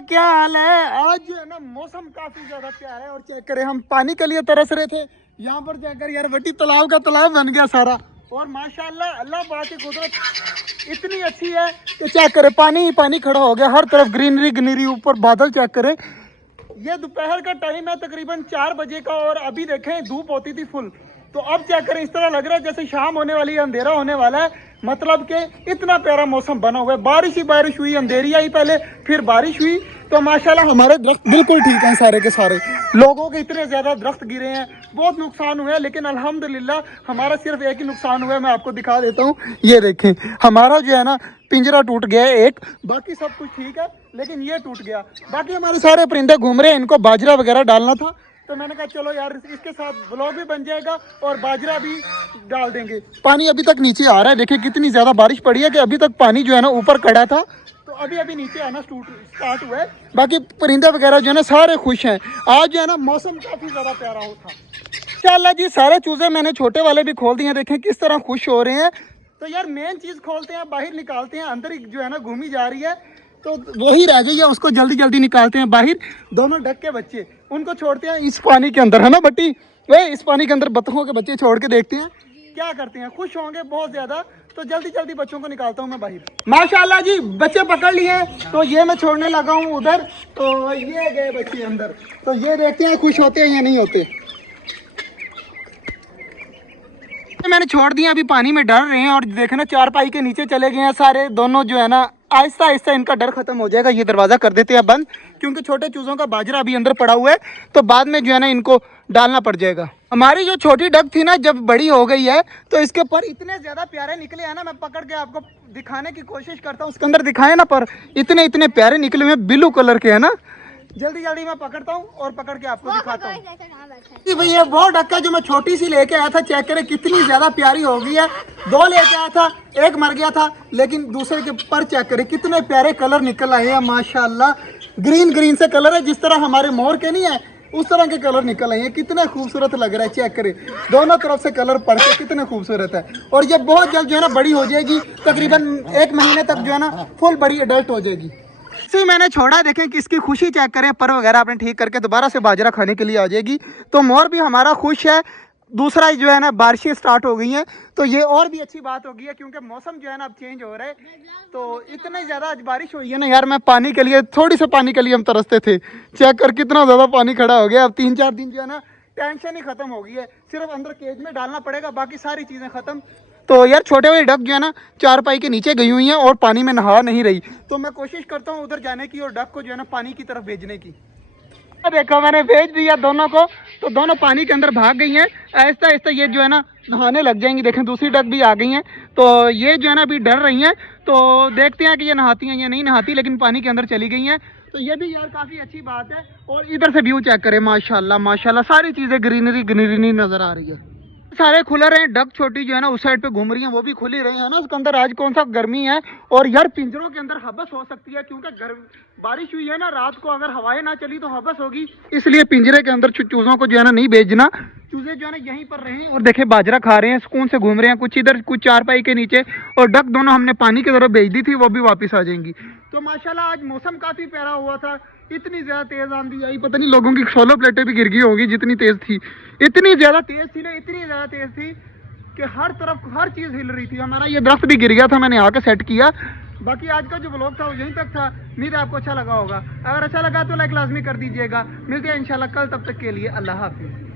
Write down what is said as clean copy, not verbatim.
क्या हाल है? आज जो है ना मौसम काफी ज्यादा प्यारा है और चेक करें, हम पानी के लिए तरस रहे थे। यहाँ पर जाकर यार बटी तालाब का तालाब बन गया सारा। और माशाल्लाह अल्लाह पाक की कुदरत इतनी अच्छी है कि चेक करें, पानी ही पानी खड़ा हो गया, हर तरफ ग्रीनरी ग्रीनरी, ऊपर बादल चेक करें। ये दोपहर का टाइम है तकरीबन 4 बजे का और अभी देखें धूप होती थी फुल। तो अब चेक करें, इस तरह लग रहा है जैसे शाम होने वाली है, अंधेरा होने वाला है। मतलब कि इतना प्यारा मौसम बना हुआ है, बारिश ही बारिश हुई, अंधेरी आई पहले फिर बारिश हुई। तो माशाल्लाह हमारे दरख्त बिल्कुल ठीक हैं सारे के सारे। लोगों के इतने ज़्यादा दरख्त गिरे हैं, बहुत नुकसान हुए हैं, लेकिन अल्हम्दुलिल्लाह हमारा सिर्फ एक ही नुकसान हुआ है। मैं आपको दिखा देता हूँ, ये देखें, हमारा जो है ना पिंजरा टूट गया है एक, बाकी सब कुछ ठीक है लेकिन ये टूट गया। बाकी हमारे सारे परिंदे घूम रहे हैं, इनको बाजरा वगैरह डालना था तो मैंने कहा चलो यार इसके साथ ब्लॉग भी बन जाएगा और बाजरा भी डाल देंगे। पानी अभी तक नीचे आ रहा है, देखिए कितनी ज़्यादा बारिश पड़ी है कि अभी तक पानी जो है ना ऊपर खड़ा था, तो अभी अभी नीचे आना स्टार्ट हुआ है। बाकी परिंदे वगैरह जो है ना सारे खुश हैं। आज जो है ना मौसम काफ़ी ज़्यादा प्यारा होता इंशाल्लाह जी। सारे चूज़े मैंने छोटे वाले भी खोल दिए हैं, देखें किस तरह खुश हो रहे हैं। तो यार मेन चीज़ खोलते हैं, बाहर निकालते हैं, अंदर ही जो है ना घूमी जा रही है तो वही रह गई है, उसको जल्दी जल्दी निकालते हैं बाहर। दोनों डक के बच्चे उनको छोड़ते हैं इस पानी के अंदर, है ना बट्टी? वे इस पानी के अंदर बत्तखों के बच्चे छोड़ के देखते हैं क्या करते हैं, खुश होंगे बहुत ज़्यादा। तो जल्दी जल्दी बच्चों को निकालता हूँ मैं बाहर। माशाल्लाह जी बच्चे पकड़ लिए, तो ये मैं छोड़ने लगा हूँ उधर, तो ये गए बच्चे अंदर। तो ये देखते हैं खुश होते हैं या नहीं होते। मैंने छोड़ दिया, अभी पानी में डर रहे हैं और देखे ना चारपाई के नीचे चले गए हैं सारे। दोनों जो है ना आहिस्ता आहिस्ता इनका डर खत्म हो जाएगा। ये दरवाज़ा कर देते हैं बंद, क्योंकि छोटे चूज़ों का बाजरा अभी अंदर पड़ा हुआ है, तो बाद में जो है ना इनको डालना पड़ जाएगा। हमारी जो छोटी डक थी ना, जब बड़ी हो गई है तो इसके पर इतने ज़्यादा प्यारे निकले हैं ना, मैं पकड़ के आपको दिखाने की कोशिश करता हूँ, उसके अंदर दिखाए ना, पर इतने इतने प्यारे निकले हुए, ब्लू कलर के है ना। जल्दी जल्दी मैं पकड़ता हूँ और पकड़ के आपको दिखाता हूँ। भाई ये वो डक्का जो मैं छोटी सी लेके आया था, चेक करें कितनी ज्यादा प्यारी हो गई है। 2 लेके आया था, एक मर गया था, लेकिन दूसरे के पर चेक करें कितने प्यारे कलर निकल आए हैं माशाल्लाह। ग्रीन ग्रीन से कलर है, जिस तरह हमारे मोर के नहीं है उस तरह के कलर निकल आए हैं। कितने खूबसूरत लग रहा है, चेक करें दोनों तरफ से कलर पड़ के कितने खूबसूरत है। और ये बहुत जल्द जो है ना बड़ी हो जाएगी, तकरीबन 1 महीने तक जो है ना फुल बड़ी एडल्ट हो जाएगी। इसी मैंने छोड़ा, देखें कि इसकी खुशी चेक करें, पर वगैरह आपने ठीक करके दोबारा से बाजरा खाने के लिए आ जाएगी। तो मोर भी हमारा खुश है। दूसरा जो है ना बारिशें स्टार्ट हो गई हैं, तो ये और भी अच्छी बात हो गई है, क्योंकि मौसम जो है ना अब चेंज हो रहा है। तो इतनी ज़्यादा आज बारिश हुई है ना यार, मैं पानी के लिए, थोड़ी सा पानी के लिए हम तरसते थे, चेक कर कितना ज़्यादा पानी खड़ा हो गया। अब 3-4 दिन जो है ना टेंशन ही खत्म हो गई है, सिर्फ अंदर केज में डालना पड़ेगा, बाकी सारी चीज़ें खत्म। तो यार छोटे वाली डक जो है ना चारपाई के नीचे गई हुई हैं और पानी में नहा नहीं रही, तो मैं कोशिश करता हूँ उधर जाने की और डक को जो है ना पानी की तरफ भेजने की। देखो मैंने भेज दिया दोनों को, तो दोनों पानी के अंदर भाग गई हैं। आहिस्ता आहिस्ता ये जो है ना नहाने लग जाएंगी। देखें दूसरी डक भी आ गई हैं, तो ये जो है ना अभी डर रही हैं, तो देखते हैं कि ये नहाती हैं या नहीं नहाती, लेकिन पानी के अंदर चली गई हैं। तो ये भी यार काफ़ी अच्छी बात है। और इधर से व्यू चेक करें, माशाल्लाह माशाल्लाह सारी चीज़ें ग्रीनरी ग्रीनरी नज़र आ रही है। सारे खुले रहे, डक छोटी जो है ना उस साइड पे घूम रही है, वो भी खुली रही है ना। उसके अंदर आज कौन सा गर्मी है, और यार पिंजरों के अंदर हबस हो सकती है, क्योंकि बारिश हुई है ना रात को, अगर हवाएं ना चली तो हबस होगी। इसलिए पिंजरे के अंदर चूज़ों को जो है ना नहीं भेजना। चूजे जो है ना यहीं पर रहे और देखे बाजरा खा रहे हैं, सुकून से घूम रहे हैं, कुछ इधर कुछ चारपाई के नीचे। और डक दोनों हमने पानी की तरफ भेज दी थी, वो भी वापस आ जाएंगी। तो माशाल्लाह आज मौसम काफ़ी प्यारा हुआ था। इतनी ज़्यादा तेज़ आंधी आई, पता नहीं लोगों की सोलर प्लेटें भी गिर गई होगी, जितनी तेज़ थी। इतनी ज़्यादा तेज़ थी ना, इतनी ज़्यादा तेज़ थी कि हर तरफ हर चीज़ हिल रही थी। हमारा ये दरख्त भी गिर गया था, मैंने आके सेट किया। बाकी आज का जो व्लॉग था वो यहीं तक था। उम्मीद है आपको अच्छा लगा होगा। अगर अच्छा लगा तो लाइक लाजमी कर दीजिएगा। मिलते हैं इंशाल्लाह कल, तब तक के लिए अल्लाह हाफिज़।